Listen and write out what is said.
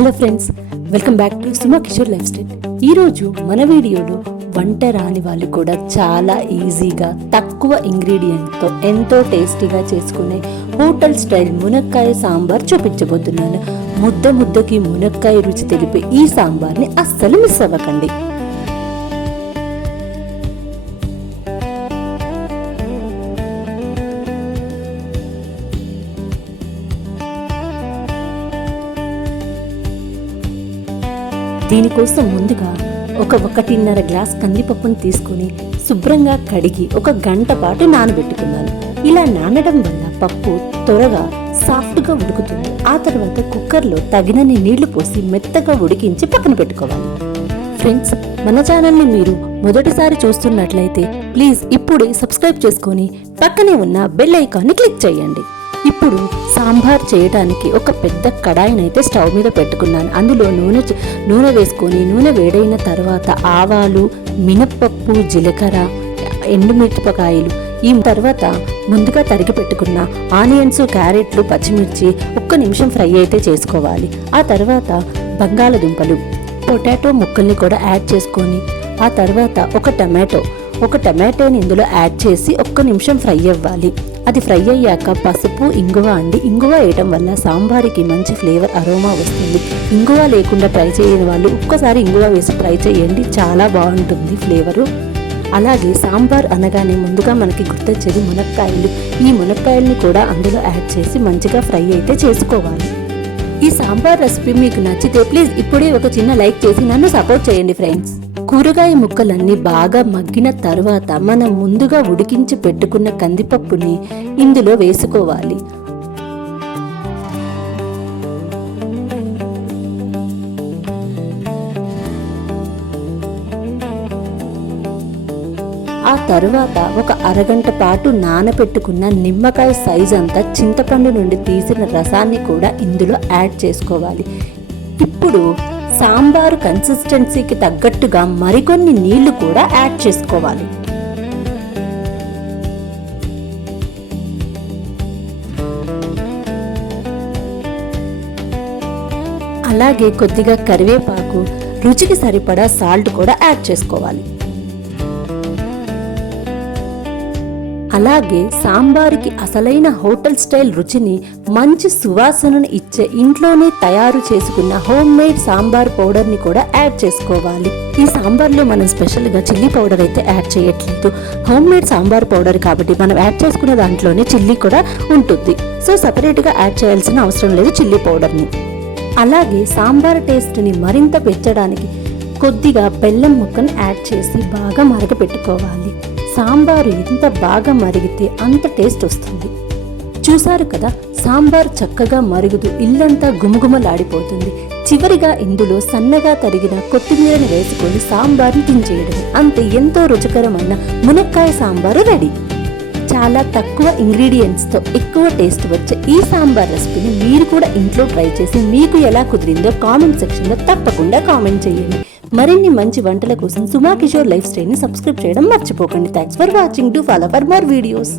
Hello friends, welcome back to Suma Kishore life style. ఈరోజు మన వీడియోలో వంట రాని వాళ్ళు కూడా చాలా ఈజీగా తక్కువ ఇంగ్రీడియంట్తో ఎంతో టేస్టీగా చేసుకునే హోటల్ స్టైల్ మునక్కాయ సాంబార్ చూపించబోతున్నాను. ముద్దకి మునక్కాయ రుచి తెలిపే ఈ సాంబార్ని అస్సలు మిస్ అవ్వకండి. దీనికోసం ముందుగా 1.5 గ్లాస్ కందిపప్పును తీసుకుని శుభ్రంగా కడిగి 1 గంట పాటు నానబెట్టుకున్నాను. ఇలా నానడం వల్ల పప్పు త్వరగా సాఫ్ట్గా ఉడుకుతుంది. ఆ తర్వాత కుక్కర్లో తగినన్ని నీళ్లు పోసి మెత్తగా ఉడికించి పక్కన పెట్టుకోవాలి. ఫ్రెండ్స్, మన ఛానల్ని మీరు మొదటిసారి చూస్తున్నట్లయితే ప్లీజ్ ఇప్పుడే సబ్స్క్రైబ్ చేసుకొని పక్కనే ఉన్న బెల్ ఐకాన్ని క్లిక్ చేయండి. ఇప్పుడు సాంబార్ చేయడానికి ఒక పెద్ద కడాయినైతే స్టవ్ మీద పెట్టుకున్నాను. అందులో నూనె వేసుకొని నూనె వేడైన తర్వాత ఆవాలు, మినప్పప్పు, జీలకర్ర, ఎండుమిరపకాయలు, ఈ తర్వాత ముందుగా తరిగి పెట్టుకున్న ఆనియన్స్, క్యారెట్లు, పచ్చిమిర్చి 1 నిమిషం ఫ్రై అయితే చేసుకోవాలి. ఆ తర్వాత బంగాళదుంపలు, పొటాటో ముక్కల్ని కూడా యాడ్ చేసుకొని ఆ తర్వాత ఒక టమాటోని ఇందులో యాడ్ చేసి 1 నిమిషం ఫ్రై అవ్వాలి. అది ఫ్రై అయ్యాక పసుపు, ఇంగువ ఇంగువ వేయటం వల్ల సాంబార్కి మంచి ఫ్లేవర్, అరోమా వస్తుంది. ఇంగువ లేకుండా ట్రై చేయని వాళ్ళు ఒక్కసారి ఇంగువ వేసి ట్రై చేయండి, చాలా బాగుంటుంది ఫ్లేవరు. అలాగే సాంబార్ అనగానే ముందుగా మనకి గుర్తొచ్చేది మునక్కాయలు. ఈ మునక్కాయల్ని కూడా అందులో యాడ్ చేసి మంచిగా ఫ్రై అయితే చేసుకోవాలి. ఈ సాంబార్ రెసిపీ మీకు నచ్చితే ప్లీజ్ ఇప్పుడే ఒక చిన్న లైక్ చేసి నన్ను సపోర్ట్ చేయండి ఫ్రెండ్స్. కూరగాయ ముక్కలన్నీ బాగా మగ్గిన తర్వాత మనం ముందుగా ఉడికించి పెట్టుకున్న కందిపప్పుని ఇందులో వేసుకోవాలి. ఆ తర్వాత ఒక అరగంట పాటు నానబెట్టుకున్న నిమ్మకాయ సైజ్ అంతా చింతపండు నుండి తీసిన రసాన్ని కూడా ఇందులో యాడ్ చేసుకోవాలి. ఇప్పుడు సాంబారు కన్సిస్టెన్సీకి తగ్గట్టుగా మరికొన్ని నీళ్లు కూడా యాడ్ చేసుకోవాలి. అలాగే కొద్దిగా కరివేపాకు, రుచికి సరిపడా సాల్ట్ కూడా యాడ్ చేసుకోవాలి. అలాగే సాంబార్కి అసలైన హోటల్ స్టైల్ రుచిని, మంచి సువాసనను ఇచ్చే ఇంట్లోనే తయారు చేసుకున్న హోమ్ మేడ్ సాంబార్ పౌడర్ని కూడా యాడ్ చేసుకోవాలి. ఈ సాంబార్లో మనం స్పెషల్గా చిల్లీ పౌడర్ అయితే యాడ్ చేయట్లేదు. హోమ్ మేడ్ సాంబార్ పౌడర్ కాబట్టి మనం యాడ్ చేసుకున్న దాంట్లోనే చిల్లీ కూడా ఉంటుంది. సో సపరేట్గా యాడ్ చేయాల్సిన అవసరం లేదు చిల్లీ పౌడర్ని. అలాగే సాంబార్ టేస్ట్ని మరింత పెంచడానికి కొద్దిగా బెల్లం ముక్కను యాడ్ చేసి బాగా మరగపెట్టుకోవాలి. సాంబారు ఎంత బాగా మరిగితే అంత టేస్ట్ వస్తుంది. చూసారు కదా, సాంబార్ చక్కగా మరుగుతూ ఇల్లంతా గుమగుమలాడిపోతుంది. చివరిగా ఇందులో సన్నగా తరిగిన కొత్తిమీరని వేసుకొని సాంబార్ని దించేయడమే. అంతే, ఎంతో రుచికరమైన మునక్కాయ సాంబారు రెడీ. చాలా తక్కువ ఇంగ్రీడియంట్స్తో ఎక్కువ టేస్ట్ వచ్చే ఈ సాంబార్ రెసిపీని మీరు కూడా ఇంట్లో ట్రై చేసి మీకు ఎలా కుదిరిందో కామెంట్ సెక్షన్లో తప్పకుండా కామెంట్ చేయండి. మరిన్ని మంచి వంటల కోసం సుమా కిషోర్ లైఫ్ స్టైల్ని సబ్స్క్రైబ్ చేయడం మర్చిపోకండి. Thanks for watching. Do follow for more videos.